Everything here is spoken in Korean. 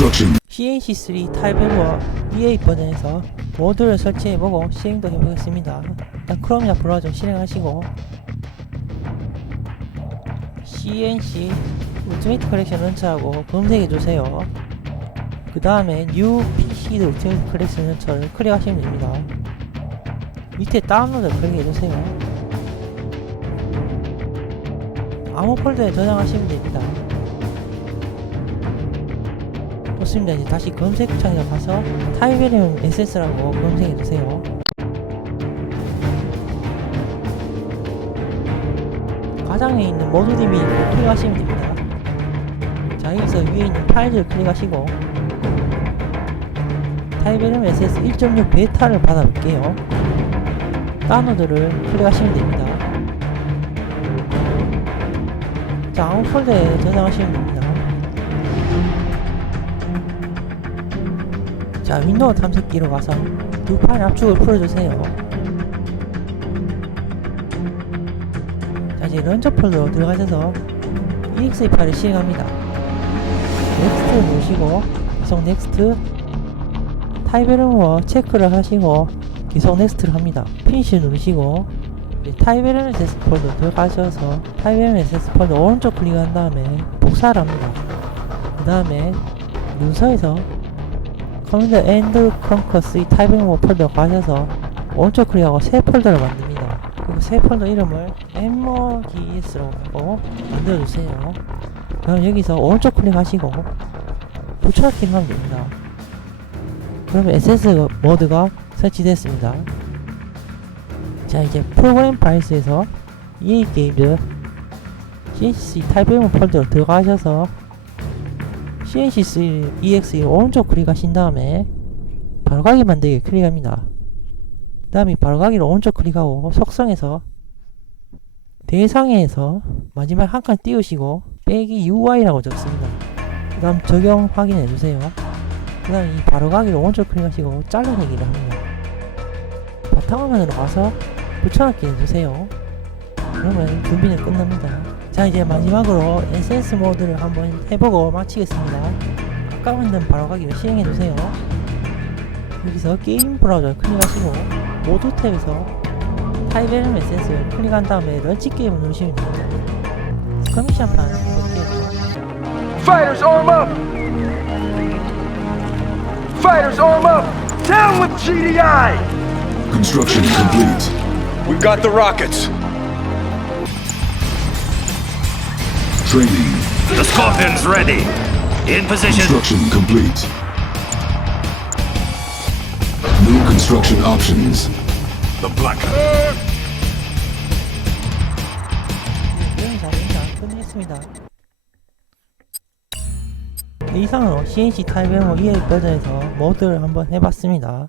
Construction. CNC3 타입5 EA 버전에서 모드를 설치해보고 시행도 해보겠습니다. 일단 크롬이나 브라우저 실행하시고 CNC 울티메이트 컬렉션 런처하고 검색해주세요. 그 다음에 New PC 울티메이트 컬렉션 런처를 클릭하시면 됩니다. 밑에 다운로드를 클릭해주세요. 아무 폴더에 저장하시면 됩니다. 좋습니다. 이제 다시 검색창에 가서 타이베리움 SS라고 검색해 주세요. 가장에 있는 모드 DB를 클릭하시면 됩니다. 자, 여기서 위에 있는 파일을 클릭하시고 타이베리움 SS 1.6 베타를 받아볼게요. 다운로드를 클릭하시면 됩니다. 자, 아무 폴더에 저장하시면 됩니다. 자, 윈도우 탐색기로 가서 두 파일 압축을 풀어주세요. 자, 이제 런처 폴더로 들어가셔서 exe 파일을 실행합니다. 넥스트 누르시고 계속 넥스트 타이베르머 체크를 하시고 계속 넥스트를 합니다. 피니시 누르시고 이제 타이베르 SS 폴더 들어가셔서 타이베르 SS 폴더 오른쪽 클릭한 다음에 복사를 합니다. 그 다음에 문서에서 커맨드 엔드 컨커스 이 타이핑 모 폴더 가셔서 오른쪽 클릭하고 새 폴더를 만듭니다. 그리고 새 폴더 이름을 MODS로 하고 만들어주세요. 그럼 여기서 오른쪽 클릭하시고 붙여넣기 하면 됩니다. 그러면 SS 모드가 설치됐습니다. 자 이제 프로그램 파일스에서 EA 게임즈 CNC 타이핑 폴더로 들어가셔서 CNC3 EX1 오른쪽 클릭하신 다음에 바로가기 만들기 클릭합니다. 그 다음에 바로가기를 오른쪽 클릭하고 속성에서 대상에서 마지막 한 칸 띄우시고 빼기 UI라고 적습니다. 그 다음 적용 확인해 주세요. 그 다음 이 바로가기를 오른쪽 클릭하시고 잘라내기를 합니다. 바탕화면으로 가서 붙여넣기 해주세요. 그러면 준비는 끝납니다. 자 이제 마지막으로 에센스 모드를 한번 해보고 마치겠습니다. 아까 만든 바로 가기를 실행해주세요. 여기서 게임 브라우저를 클릭하시고 모드 탭에서 타이베름 에센스를 클릭한 다음에 런치 게임을 누르시면 됩니다. 스커미션판 볼게요. Fighters arm up! Fighters arm up! Down with GDI! Construction complete. We've got the rockets. Training. The Scorpion's ready. In position. Construction complete. New construction options. The Black. 게임 잘합니다. 끝냈습니다. 이상으로 CNC 타이베모 EA 버전에서 모드를 한번 해봤습니다.